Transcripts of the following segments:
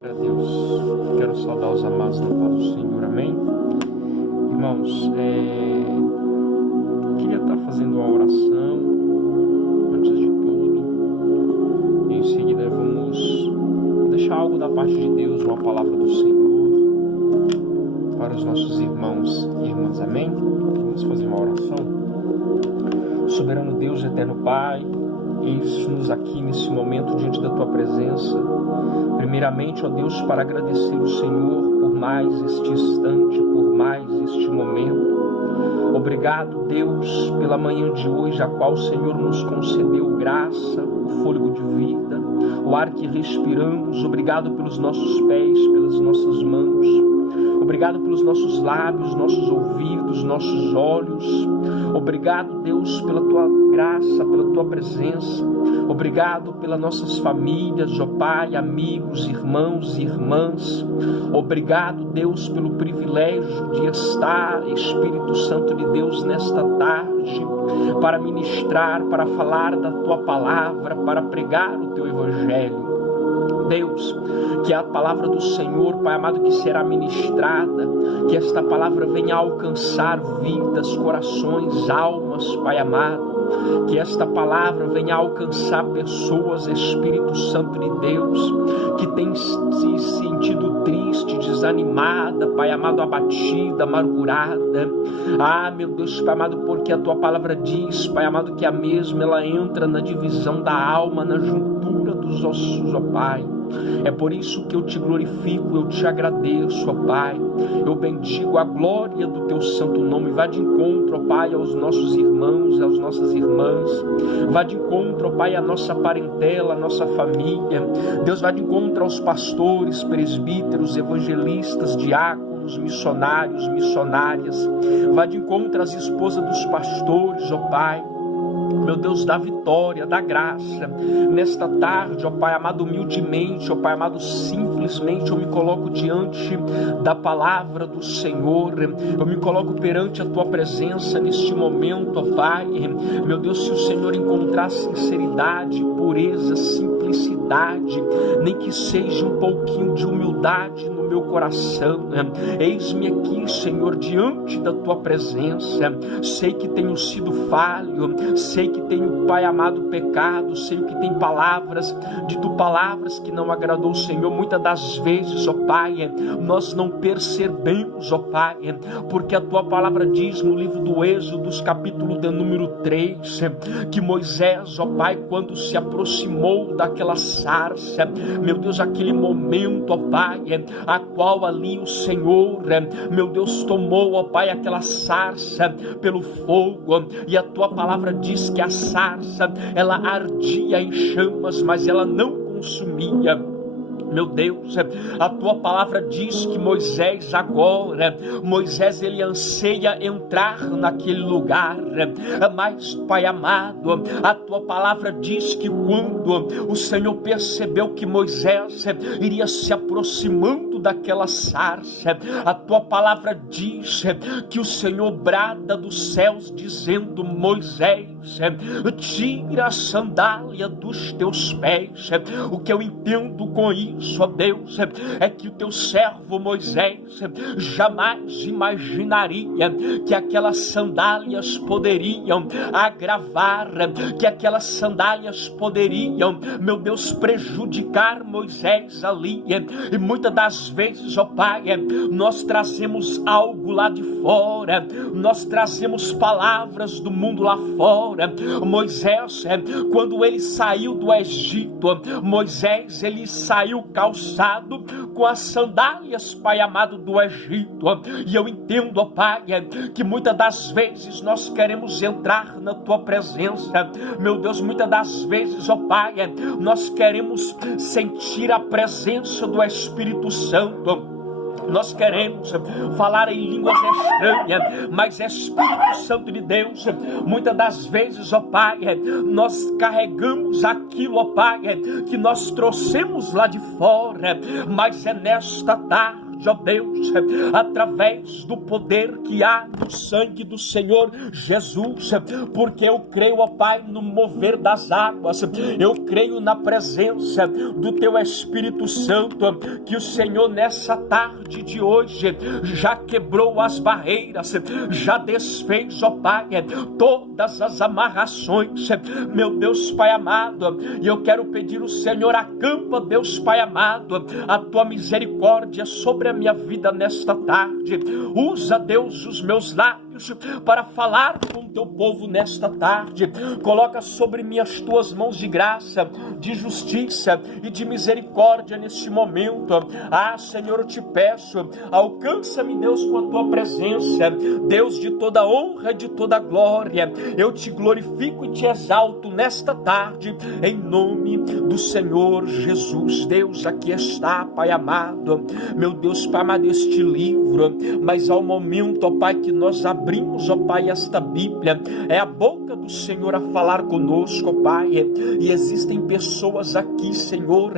Glória a Deus, quero saudar os amados na paz do Senhor, amém? Irmãos, queria estar fazendo uma oração antes de tudo. Em seguida vamos deixar algo da parte de Deus, uma palavra do Senhor para os nossos irmãos e irmãs, amém? Vamos fazer uma oração. Soberano Deus, eterno Pai, eis-nos aqui nesse momento diante da Tua presença. Primeiramente, ó Deus, para agradecer o Senhor por mais este instante, por mais este momento. Obrigado, Deus, pela manhã de hoje, a qual o Senhor nos concedeu graça, o fôlego de vida, o ar que respiramos. Obrigado pelos nossos pés, pelas nossas mãos. Obrigado pelos nossos lábios, nossos ouvidos, nossos olhos. Obrigado, Deus, pela Tua graça, pela Tua presença. Obrigado pelas nossas famílias, ó Pai, amigos, irmãos e irmãs. Obrigado, Deus, pelo privilégio de estar, Espírito Santo de Deus, nesta tarde, para ministrar, para falar da Tua palavra, para pregar o Teu Evangelho. Deus, que a palavra do Senhor, Pai amado, que será ministrada, que esta palavra venha alcançar vidas, corações, almas, Pai amado, que esta palavra venha alcançar pessoas, Espírito Santo de Deus, que tem se sentido triste, desanimada, Pai amado, abatida, amargurada. Ah, meu Deus, Pai amado, porque a Tua palavra diz, Pai amado, que a mesma ela entra na divisão da alma, na juntura dos ossos, ó Pai. É por isso que eu te glorifico, eu te agradeço, ó Pai. Eu bendigo a glória do Teu santo nome. Vá de encontro, ó Pai, aos nossos irmãos, às nossas irmãs. Vá de encontro, ó Pai, à nossa parentela, à nossa família. Deus, vá de encontro aos pastores, presbíteros, evangelistas, diáconos, missionários, missionárias. Vá de encontro às esposas dos pastores, ó Pai. Meu Deus, da vitória, da graça, nesta tarde, ó Pai amado, humildemente, ó Pai amado, simplesmente eu me coloco diante da palavra do Senhor, eu me coloco perante a Tua presença neste momento, ó Pai. Meu Deus, se o Senhor encontrar sinceridade, pureza, simplicidade, nem que seja um pouquinho de humildade no meu coração, eis-me aqui, Senhor, diante da Tua presença. Sei que tenho sido falho, sei que tenho, Pai amado, pecado, sei que tem palavras, dito palavras que não agradou o Senhor. Muitas das vezes, ó Pai, nós não percebemos, ó Pai, porque a Tua palavra diz no livro do Êxodo, capítulo de número 3, que Moisés, ó Pai, quando se aproximou daquela sarça, meu Deus, aquele momento, ó Pai, a qual ali o Senhor, meu Deus, tomou, ó Pai, aquela sarça pelo fogo, e a Tua palavra diz que a sarça, ela ardia em chamas, mas ela não consumia. Meu Deus, a Tua palavra diz que Moisés agora, ele anseia entrar naquele lugar, mas, Pai amado, a Tua palavra diz que quando o Senhor percebeu que Moisés iria se aproximando daquela sarça, a Tua palavra diz que o Senhor brada dos céus dizendo: Moisés, tira a sandália dos teus pés. O que eu entendo com isso, ó Deus, é que o Teu servo Moisés jamais imaginaria que aquelas sandálias poderiam agravar, que aquelas sandálias poderiam, meu Deus, prejudicar Moisés ali. E muitas das vezes, ó Pai, nós trazemos algo lá de fora, nós trazemos palavras do mundo lá fora. Moisés, quando ele saiu do Egito, Moisés, ele saiu calçado com as sandálias, Pai amado, do Egito. E eu entendo, ó Pai, que muitas das vezes nós queremos entrar na Tua presença. Meu Deus, muitas das vezes, ó Pai, nós queremos sentir a presença do Espírito Santo. Nós queremos falar em línguas estranhas, mas Espírito Santo de Deus, muitas das vezes, ó Pai, nós carregamos aquilo, ó Pai, que nós trouxemos lá de fora, mas é nesta tarde, ó Deus, através do poder que há no sangue do Senhor Jesus, porque eu creio, ó Pai, no mover das águas, eu creio na presença do Teu Espírito Santo, que o Senhor nessa tarde de hoje já quebrou as barreiras, já desfez, ó Pai, todas as amarrações, meu Deus Pai amado, e eu quero pedir ao Senhor, acampa, Deus Pai amado, a Tua misericórdia sobre a minha vida nesta tarde. Usa, Deus, os meus lábios para falar com o Teu povo nesta tarde. Coloca sobre mim as Tuas mãos de graça, de justiça e de misericórdia neste momento. Senhor, eu te peço, alcança-me, Deus, com a Tua presença, Deus de toda honra e de toda glória. Eu te glorifico e te exalto nesta tarde, em nome do Senhor Jesus. Deus, aqui está, Pai amado, meu Deus, Pai amado, este livro, mas ao momento, ó Pai, que nós abrimos, ó Pai, esta Bíblia, é a boca do Senhor a falar conosco, ó Pai, e existem pessoas aqui, Senhor,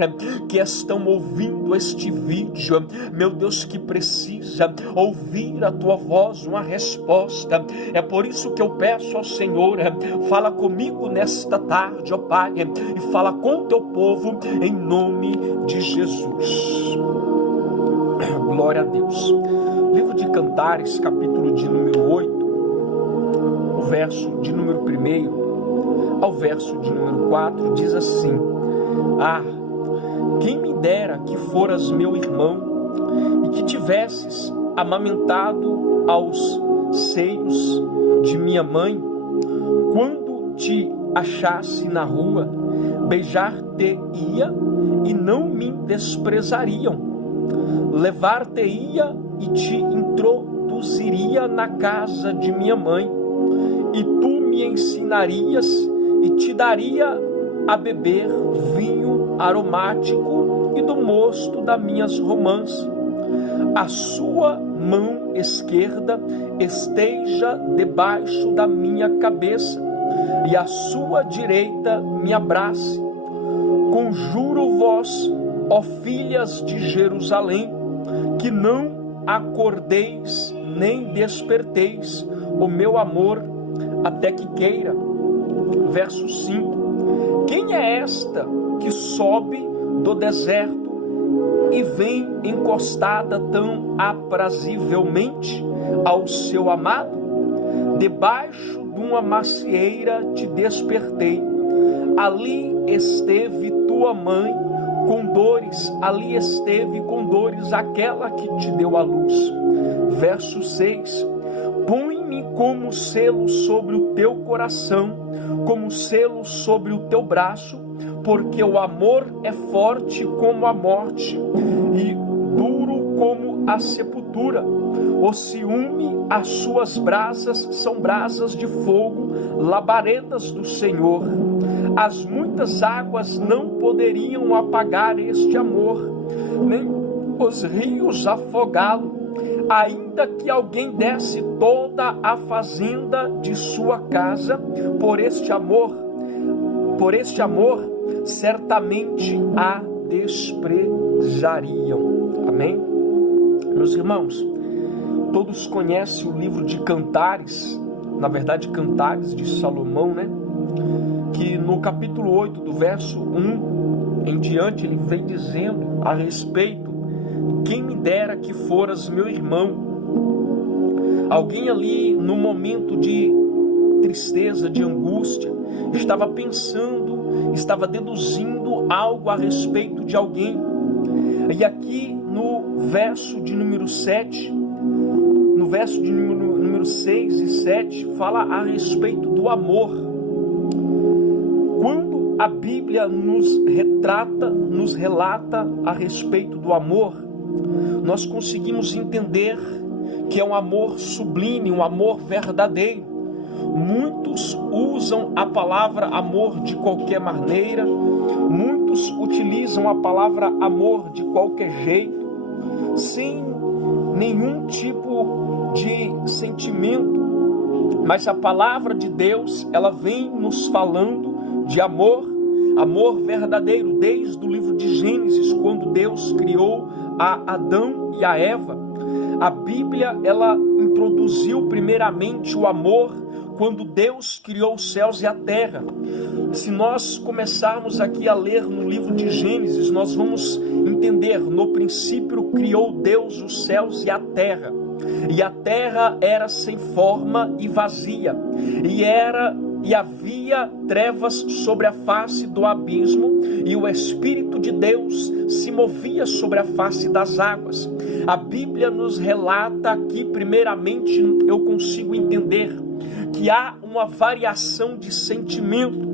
que estão ouvindo este vídeo, meu Deus, que precisa ouvir a Tua voz, uma resposta. É por isso que eu peço ao Senhor, fala comigo nesta tarde, ó Pai, e fala com o Teu povo, em nome de Jesus. Glória a Deus. Livro de Cantares, capítulo de número 8, o verso de número 1 ao verso de número 4, diz assim: quem me dera que foras meu irmão, e que tivesses amamentado aos seios de minha mãe, quando te achasse na rua, beijar-te-ia e não me desprezariam, levar-te-ia e te introduziria na casa de minha mãe, e tu me ensinarias e te daria a beber vinho aromático e do mosto das minhas romãs. A sua mão esquerda esteja debaixo da minha cabeça, e a sua direita me abrace. Conjuro-vos, ó filhas de Jerusalém, que não acordeis nem desperteis o meu amor até que queira. Verso 5: quem é esta que sobe do deserto e vem encostada tão aprazivelmente ao seu amado? Debaixo de uma macieira te despertei, ali esteve tua mãe com dores, ali esteve com dores aquela que te deu a luz. Verso 6: põe-me como selo sobre o teu coração, como selo sobre o teu braço, porque o amor é forte como a morte e duro como a sepultura. O ciúme, as suas brasas são brasas de fogo, labaredas do Senhor. As muitas águas não poderiam apagar este amor, nem os rios afogá-lo. Ainda que alguém desse toda a fazenda de sua casa por este amor, certamente a desprezariam. Amém? Meus irmãos, todos conhecem o livro de Cantares, na verdade Cantares de Salomão, né? Que no capítulo 8, do verso 1 em diante, ele vem dizendo a respeito: quem me dera que foras meu irmão. Alguém ali no momento de tristeza, de angústia, estava pensando, estava deduzindo algo a respeito de alguém. E aqui no verso de número 7, no verso de número 6 e 7, fala a respeito do amor. Quando a Bíblia nos relata a respeito do amor, nós conseguimos entender que é um amor sublime, um amor verdadeiro. Muitos usam a palavra amor de qualquer maneira, muitos utilizam a palavra amor de qualquer jeito, sem nenhum tipo de sentimento, mas a palavra de Deus, ela vem nos falando de amor, amor verdadeiro desde o livro de Gênesis, quando Deus criou a Adão e a Eva. A Bíblia, ela introduziu primeiramente o amor quando Deus criou os céus e a terra. Se nós começarmos aqui a ler no livro de Gênesis, nós vamos entender: no princípio criou Deus os céus e a terra era sem forma e vazia, e havia trevas sobre a face do abismo, e o Espírito de Deus se movia sobre a face das águas. A Bíblia nos relata aqui, primeiramente, eu consigo entender que há uma variação de sentimento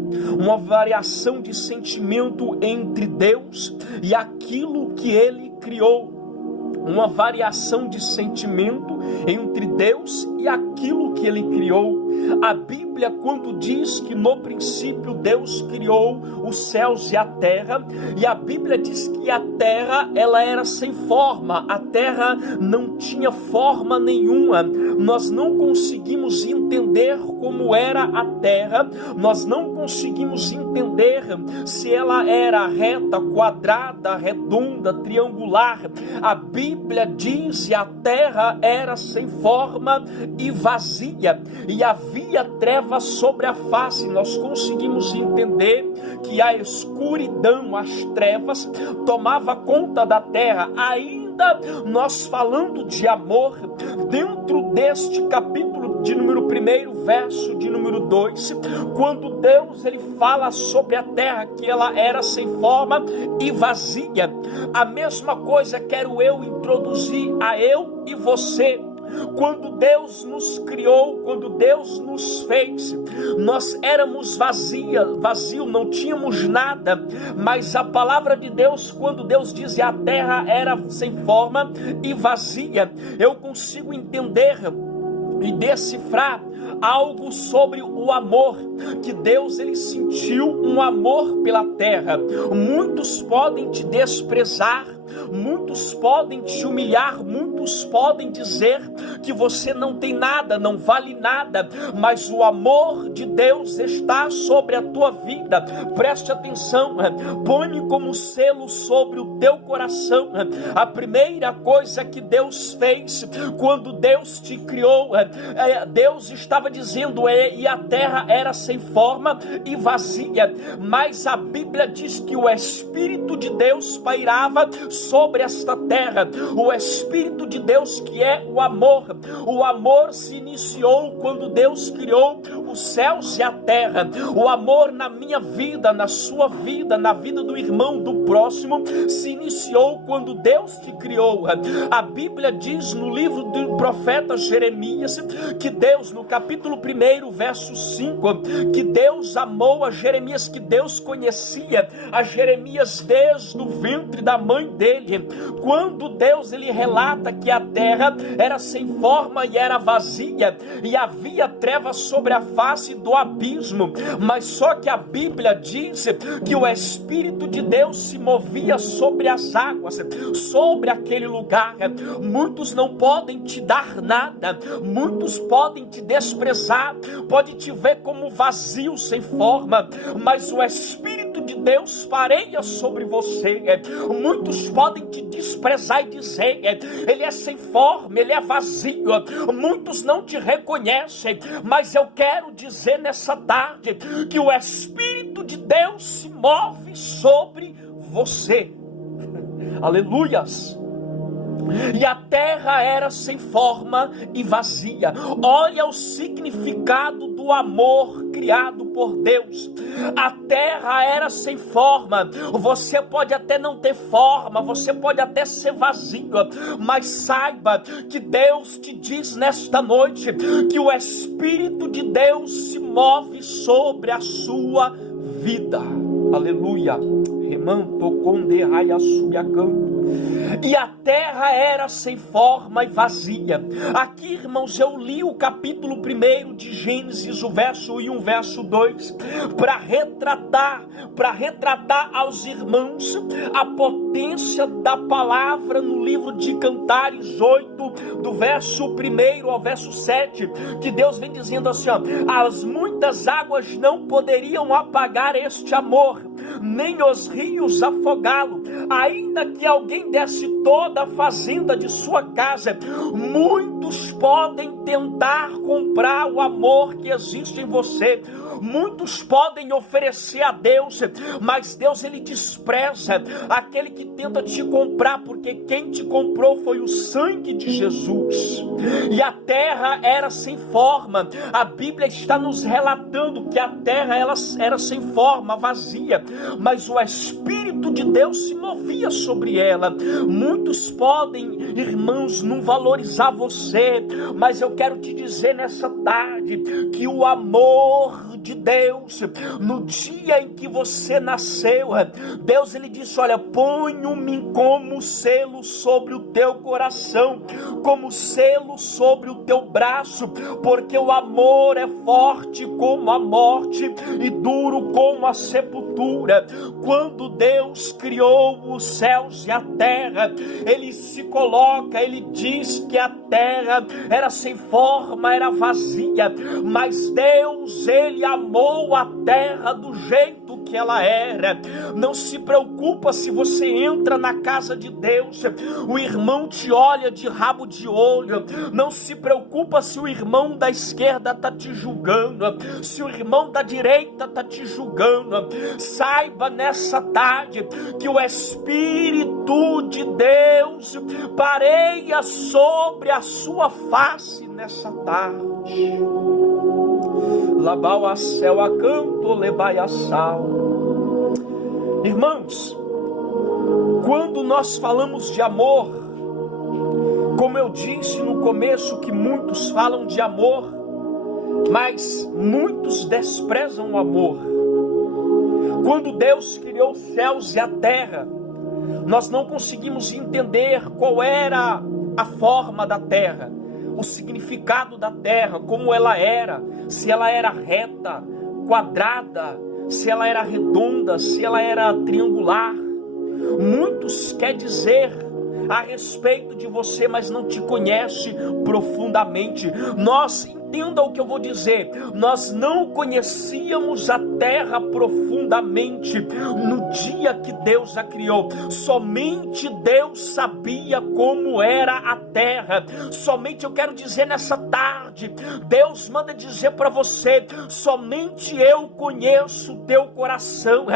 entre Deus e aquilo que Ele criou. Uma variação de sentimento entre Deus e aquilo que Ele criou. A Bíblia, quando diz que no princípio Deus criou os céus e a Bíblia diz que a terra, ela era sem forma, a terra não tinha forma nenhuma. Nós não conseguimos entender como era a terra, nós não conseguimos entender se ela era reta, quadrada, redonda, triangular. A Bíblia diz que a terra era sem forma e vazia, e havia trevas sobre a face. Nós conseguimos entender que a escuridão, as trevas, tomava conta da terra. Ainda nós falando de amor, dentro deste capítulo de número 1, verso de número 2, quando Deus ele fala sobre a terra, que ela era sem forma e vazia, a mesma coisa quero eu introduzir a eu e você. Quando Deus nos criou, quando Deus nos fez, nós éramos vazio, não tínhamos nada, mas a palavra de Deus, quando Deus diz que a terra era sem forma e vazia, eu consigo entender e decifrar algo sobre o amor, que Deus ele sentiu um amor pela terra. Muitos podem te desprezar, muitos podem te humilhar, muitos podem dizer que você não tem nada, não vale nada, mas o amor de Deus está sobre a tua vida. Preste atenção, põe como selo sobre o teu coração. A primeira coisa que Deus fez quando Deus te criou, Deus estava dizendo, e a terra era sem forma e vazia, mas a Bíblia diz que o Espírito de Deus pairava sobre esta terra. O Espírito de Deus, que é o amor se iniciou quando Deus criou os céus e a terra. O amor na minha vida, na sua vida, na vida do irmão, do próximo, se iniciou quando Deus te criou. A Bíblia diz no livro do profeta Jeremias, que Deus, no capítulo 1, verso 5, que Deus amou a Jeremias, que Deus conhecia a Jeremias desde o ventre da mãe dele. Quando Deus ele relata que a terra era sem forma e era vazia, e havia trevas sobre a face do abismo, mas só que a Bíblia diz que o Espírito de Deus se movia sobre as águas, sobre aquele lugar. Muitos não podem te dar nada, muitos podem te desprezar, pode te ver como vazio, sem forma, mas o Espírito de Deus pareia sobre você. Muitos podem te desprezar e dizer, ele é sem forma, ele é vazio, muitos não te reconhecem, mas eu quero dizer nessa tarde que o Espírito de Deus se move sobre você. Aleluias! E a terra era sem forma e vazia. Olha o significado do amor criado por Deus. A terra era sem forma. Você pode até não ter forma, você pode até ser vazio, mas saiba que Deus te diz nesta noite que o Espírito de Deus se move sobre a sua vida. Aleluia. Remanto conde raia subiacam. E a terra era sem forma e vazia. Aqui, irmãos, eu li o capítulo 1 de Gênesis, o verso 1 e o verso 2, para retratar aos irmãos a potência da palavra no livro de Cantares 8, do verso 1 ao verso 7, que Deus vem dizendo assim, as muitas águas não poderiam apagar este amor, nem os rios afogá-lo. Ainda que alguém desse toda a fazenda de sua casa, muitos podem tentar comprar o amor que existe em você. Muitos podem oferecer a Deus, mas Deus ele despreza aquele que tenta te comprar, porque quem te comprou foi o sangue de Jesus. E a terra era sem forma. A Bíblia está nos relatando que a terra ela era sem forma, vazia, mas o Espírito de Deus se movia sobre ela. Muitos podem, irmãos, não valorizar você, mas eu quero te dizer nessa tarde que o amor de Deus, no dia em que você nasceu, Deus ele disse: olha, ponho-me como selo sobre o teu coração, como selo sobre o teu braço, porque o amor é forte como a morte e duro como a sepultura. Quando Deus criou os céus e a terra, ele se coloca, ele diz que a terra era sem forma, era vazia, mas Deus ele amou a terra do jeito que ela era. Não se preocupa se você entra na casa de Deus, o irmão te olha de rabo de olho. Não se preocupa se o irmão da esquerda está te julgando, se o irmão da direita está te julgando. Saiba nessa tarde que o Espírito de Deus pareia sobre a sua face nessa tarde. Labau a céu a canto, lebai a sal. Irmãos, quando nós falamos de amor, como eu disse no começo, que muitos falam de amor, mas muitos desprezam o amor. Quando Deus criou os céus e a terra, nós não conseguimos entender qual era a forma da terra, o significado da terra, como ela era, se ela era reta, quadrada, se ela era redonda, se ela era triangular. Muitos quer dizer a respeito de você, mas não te conhece profundamente. Entenda o que eu vou dizer, nós não conhecíamos a terra profundamente no dia que Deus a criou. Somente Deus sabia como era a terra. Somente eu quero dizer nessa tarde, Deus manda dizer para você: somente eu conheço o teu coração.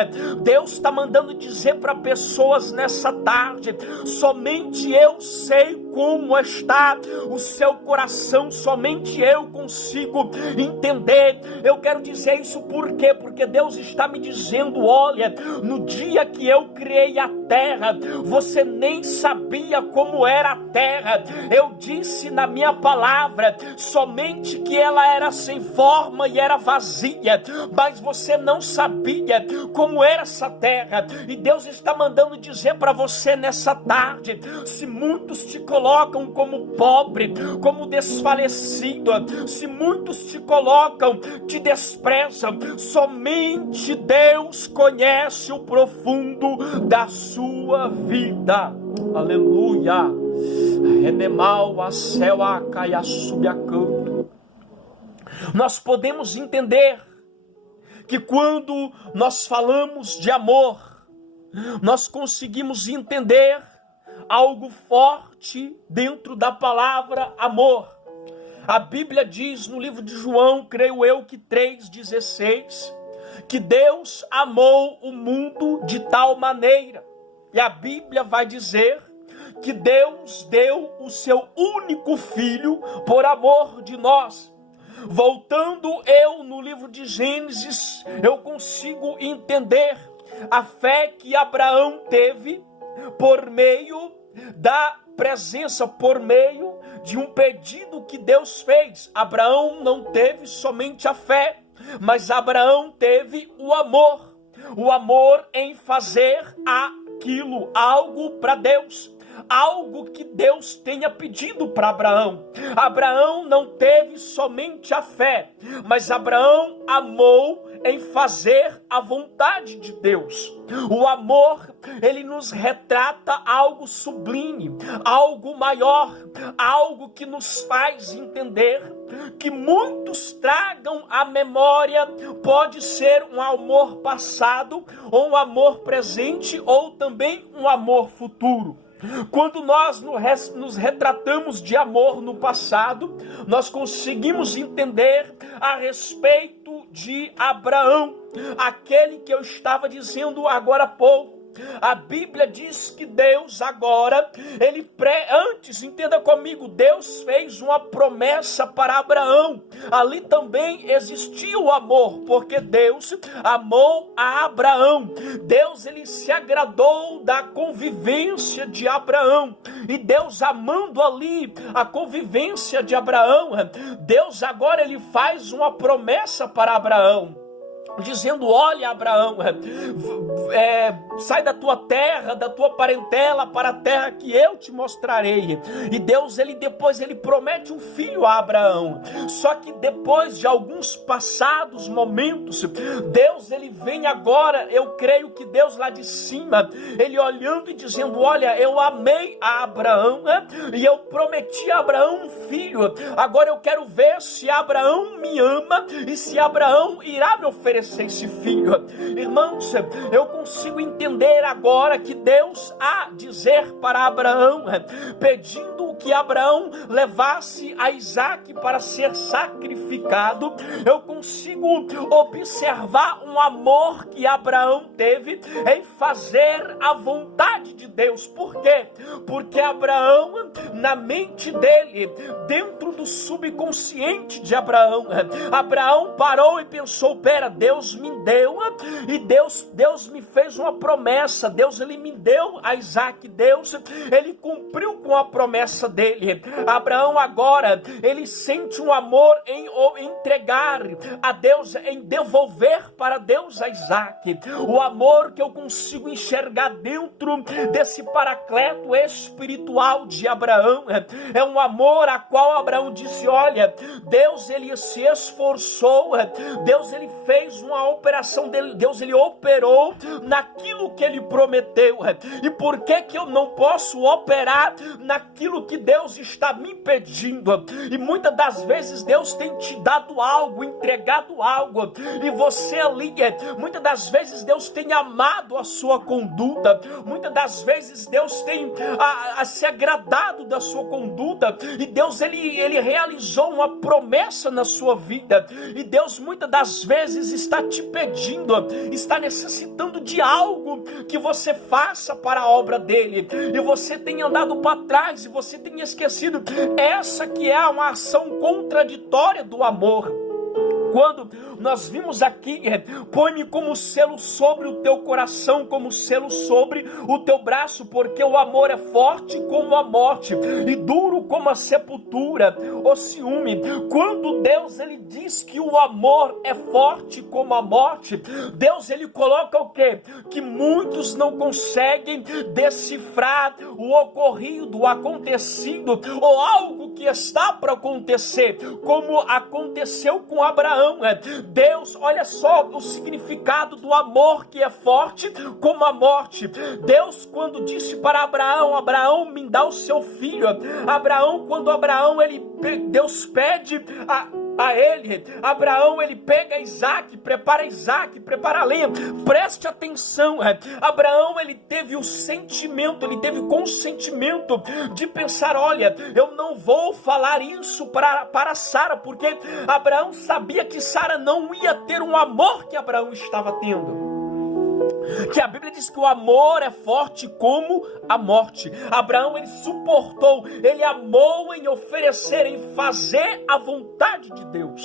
Deus está mandando dizer para pessoas nessa tarde: somente eu sei como está o seu coração, somente eu consigo entender. Eu quero dizer isso por quê? Porque Deus está me dizendo: olha, no dia que eu criei a terra, você nem sabia como era a terra. Eu disse na minha palavra somente que ela era sem forma e era vazia, mas você não sabia como era essa terra. E Deus está mandando dizer para você nessa tarde: se muitos te colocam como pobre, como desfalecido, se muitos te colocam, te desprezam, somente Deus conhece o profundo da sua vida. Aleluia. Renemal a céu a caia subiacanto. Nós podemos entender que quando nós falamos de amor, nós conseguimos entender algo forte dentro da palavra amor. A Bíblia diz no livro de João, creio eu que 3,16, que Deus amou o mundo de tal maneira. E a Bíblia vai dizer que Deus deu o seu único filho por amor de nós. Voltando eu no livro de Gênesis, eu consigo entender a fé que Abraão teve por meio da presença, por meio de um pedido que Deus fez. Abraão não teve somente a fé, mas Abraão teve o amor em fazer aquilo, algo para Deus, algo que Deus tenha pedido para Abraão. Abraão não teve somente a fé, mas Abraão amou em fazer a vontade de Deus. O amor, ele nos retrata algo sublime, algo maior, algo que nos faz entender que muitos tragam à memória, pode ser um amor passado, ou um amor presente, ou também um amor futuro. Quando nós nos retratamos de amor no passado, nós conseguimos entender a respeito de Abraão, aquele que eu estava dizendo agora há pouco. A Bíblia diz que Deus agora, antes, entenda comigo, Deus fez uma promessa para Abraão. Ali também existia o amor, porque Deus amou a Abraão. Deus, ele se agradou da convivência de Abraão. E Deus, amando ali a convivência de Abraão, Deus agora ele faz uma promessa para Abraão, dizendo: olha, Abraão, sai da tua terra, da tua parentela, para a terra que eu te mostrarei. E Deus, depois ele promete um filho a Abraão. Só que depois de alguns passados momentos, Deus, ele vem agora, eu creio que Deus lá de cima, ele olhando e dizendo: olha, eu amei a Abraão, e eu prometi a Abraão um filho. Agora eu quero ver se Abraão me ama e se Abraão irá me oferecer esse filho. Irmãos, eu consigo entender agora que Deus a dizer para Abraão, pedindo que Abraão levasse a Isaque para ser sacrificado. Eu consigo observar um amor que Abraão teve em fazer a vontade de Deus. Por quê? Porque Abraão, na mente dele, dentro do subconsciente de Abraão, Abraão parou e pensou: pera, Deus me deu, e Deus me fez uma promessa. Deus, ele me deu a Isaque. Deus, ele cumpriu com a promessa dele. Abraão agora, ele sente um amor em entregar a Deus, em devolver para Deus a Isaque. O amor que eu consigo enxergar dentro desse paracleto espiritual de Abraão é um amor a qual Abraão disse: olha, Deus, ele se esforçou, Deus, ele fez uma operação dele, Deus, ele operou naquilo que ele prometeu. E por que eu não posso operar naquilo que Deus está me pedindo? E muitas das vezes Deus tem te dado algo, entregado algo, e você ali, muitas das vezes Deus tem amado a sua conduta, muitas das vezes Deus tem se agradado da sua conduta, e Deus, ele realizou uma promessa na sua vida, e Deus muitas das vezes está te pedindo, está necessitando de algo que você faça para a obra dele, e você tem andado para trás, e você tem esquecido. Essa que é uma ação contraditória do amor. Quando nós vimos aqui, põe-me como selo sobre o teu coração, como selo sobre o teu braço, porque o amor é forte como a morte e duro como a sepultura, o ciúme. Quando Deus, ele diz que o amor é forte como a morte, Deus, ele coloca o quê? Que muitos não conseguem decifrar o ocorrido, o acontecido, ou algo que está para acontecer, como aconteceu com Abraão. Deus, olha só o significado do amor que é forte como a morte. Deus, quando disse para Abraão: Abraão, me dá o seu filho. Abraão, quando Deus pede a ele, Abraão, ele pega Isaque, prepara a lenha. Preste atenção, Abraão, ele teve o sentimento, ele teve o consentimento de pensar: olha, eu não vou falar isso para Sara, porque Abraão sabia que Sara não ia ter um amor que Abraão estava tendo. Que a Bíblia diz que o amor é forte como a morte. Abraão, ele suportou, ele amou em oferecer, em fazer a vontade de Deus.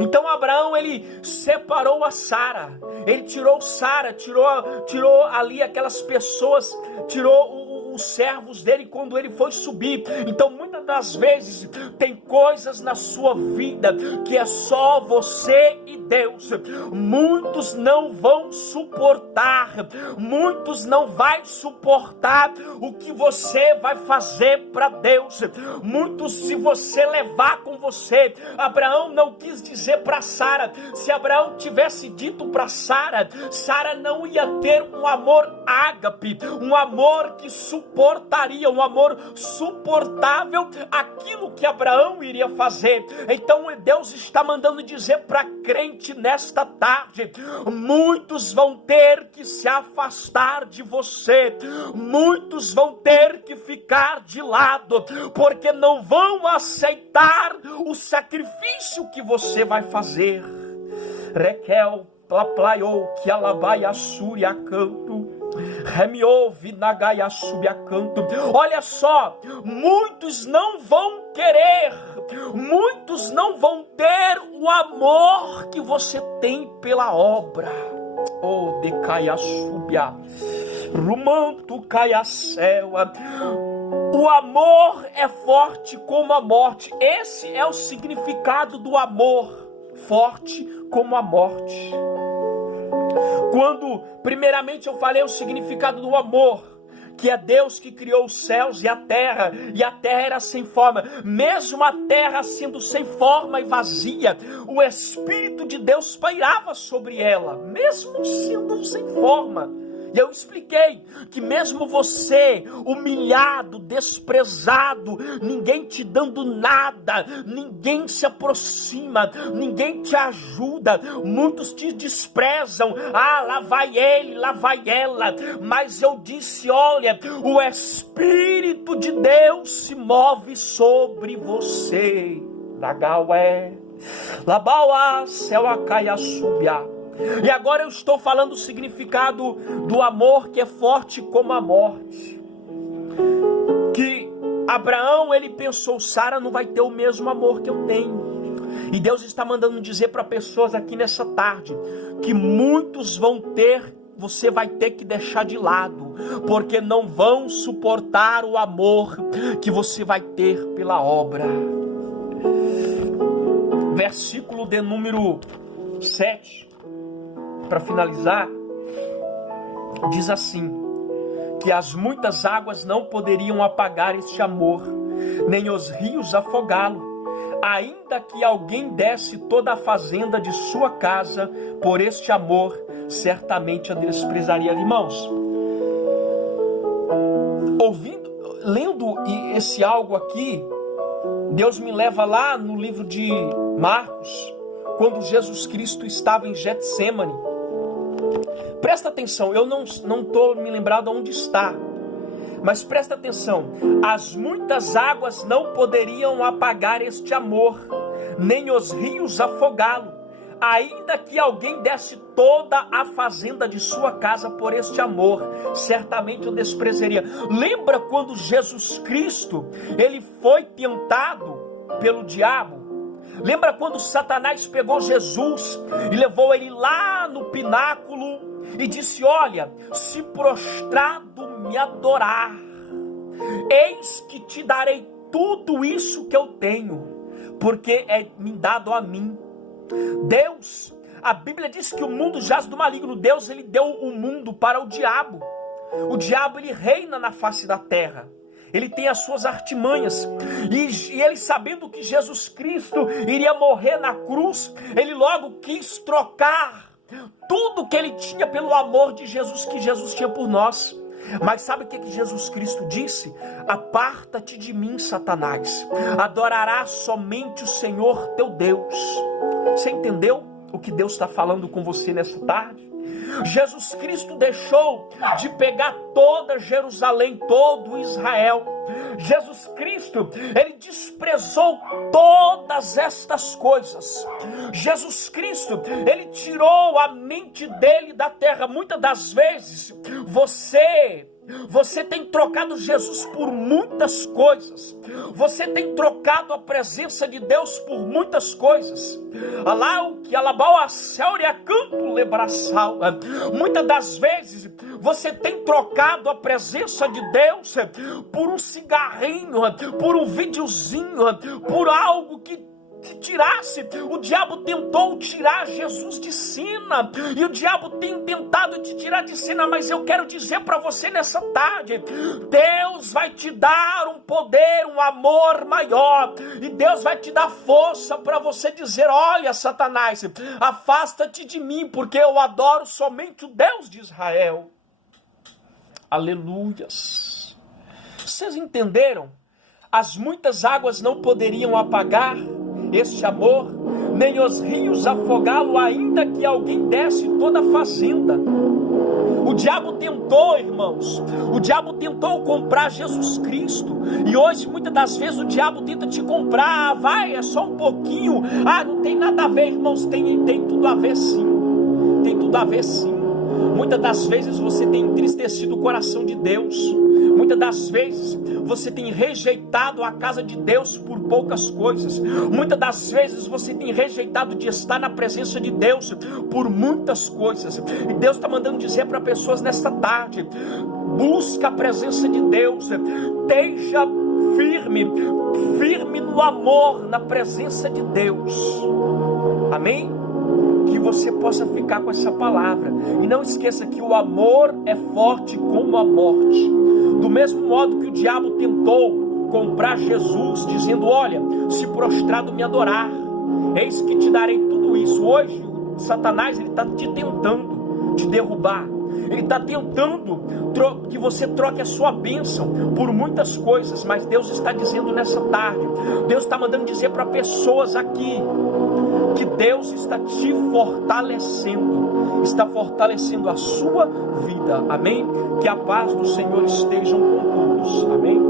Então Abraão, ele separou a Sara, ele tirou Sara, tirou ali aquelas pessoas, tirou o os servos dele quando ele foi subir. Então muitas das vezes tem coisas na sua vida que é só você e Deus. Muitos não vão suportar, muitos não vai suportar o que você vai fazer para Deus. Muitos, se você levar com você, Abraão não quis dizer para Sara, se Abraão tivesse dito para Sara, Sara não ia ter um amor ágape, um amor que suportaria, um amor suportável aquilo que Abraão iria fazer. Então Deus está mandando dizer para crente nesta tarde: muitos vão ter que se afastar de você, muitos vão ter que ficar de lado, porque não vão aceitar o sacrifício que você vai fazer. Requel plaplaiou que alabaia súria canto, remiou vinagaia subia canto. Olha só, muitos não vão querer, muitos não vão ter o amor que você tem pela obra. Oh, decaia subia, rumanto caia céu. O amor é forte como a morte. Esse é o significado do amor, forte como a morte. Quando primeiramente eu falei o significado do amor, que é Deus que criou os céus e a terra era sem forma. Mesmo a terra sendo sem forma e vazia, o Espírito de Deus pairava sobre ela, mesmo sendo sem forma. E eu expliquei que mesmo você, humilhado, desprezado, ninguém te dando nada, ninguém se aproxima, ninguém te ajuda, muitos te desprezam, lá vai ele, lá vai ela, mas eu disse, olha, o Espírito de Deus se move sobre você. Lagaué, labauá, céu acaia subia. E agora eu estou falando o significado do amor que é forte como a morte. Que Abraão, ele pensou, Sara não vai ter o mesmo amor que eu tenho. E Deus está mandando dizer para pessoas aqui nessa tarde, que muitos vão ter, você vai ter que deixar de lado, porque não vão suportar o amor que você vai ter pela obra. Versículo de número 7. Para finalizar, diz assim, que as muitas águas não poderiam apagar este amor, nem os rios afogá-lo, ainda que alguém desse toda a fazenda de sua casa por este amor, certamente a desprezaria. Irmãos, lendo esse algo aqui, Deus me leva lá no livro de Marcos, quando Jesus Cristo estava em Getsêmani. Presta atenção, eu não estou me lembrado onde está, mas presta atenção, as muitas águas não poderiam apagar este amor, nem os rios afogá-lo, ainda que alguém desse toda a fazenda de sua casa por este amor, certamente o desprezaria. Lembra quando Jesus Cristo, ele foi tentado pelo diabo? Lembra quando Satanás pegou Jesus e levou ele lá no pináculo e disse, olha, se prostrado me adorar, eis que te darei tudo isso que eu tenho, porque é me dado a mim. Deus, a Bíblia diz que o mundo jaz do maligno. Deus, ele deu o mundo para o diabo. O diabo, ele reina na face da terra. Ele tem as suas artimanhas, e ele, sabendo que Jesus Cristo iria morrer na cruz, ele logo quis trocar tudo que ele tinha pelo amor de Jesus, que Jesus tinha por nós. Mas sabe o que Jesus Cristo disse? Aparta-te de mim, Satanás, adorarás somente o Senhor teu Deus. Você entendeu o que Deus está falando com você nessa tarde? Jesus Cristo deixou de pegar toda Jerusalém, todo Israel. Jesus Cristo, ele desprezou todas estas coisas. Jesus Cristo, ele tirou a mente dele da terra. Muitas das vezes, você Você tem trocado Jesus por muitas coisas. Você tem trocado a presença de Deus por muitas coisas. Muitas das vezes você tem trocado a presença de Deus por um cigarrinho, por um videozinho, por algo que te tirasse. O diabo tentou tirar Jesus de cena, e o diabo tem tentado te tirar de cena, mas eu quero dizer para você nessa tarde, Deus vai te dar um poder, um amor maior, e Deus vai te dar força para você dizer: olha, Satanás, afasta-te de mim, porque eu adoro somente o Deus de Israel. Aleluias. Vocês entenderam? As muitas águas não poderiam apagar este amor, nem os rios afogá-lo, ainda que alguém desse toda a fazenda. O diabo tentou, irmãos, o diabo tentou comprar Jesus Cristo, e hoje muitas das vezes o diabo tenta te comprar. Vai, é só um pouquinho, não tem nada a ver, irmãos. Tem tudo a ver sim, tem tudo a ver sim. Muitas das vezes você tem entristecido o coração de Deus. Muitas das vezes você tem rejeitado a casa de Deus por poucas coisas. Muitas das vezes você tem rejeitado de estar na presença de Deus por muitas coisas. E Deus está mandando dizer para pessoas nesta tarde: busca a presença de Deus, esteja firme no amor, na presença de Deus. Amém? Que você possa ficar com essa palavra. E não esqueça que o amor é forte como a morte. Do mesmo modo que o diabo tentou comprar Jesus, dizendo: olha, se prostrado me adorar, eis que te darei tudo isso. Hoje, Satanás, ele está te tentando te derrubar. Ele está tentando que você troque a sua bênção por muitas coisas. Mas Deus está dizendo nessa tarde, Deus está mandando dizer para pessoas aqui, que Deus está te fortalecendo, está fortalecendo a sua vida. Amém? Que a paz do Senhor esteja com todos. Amém?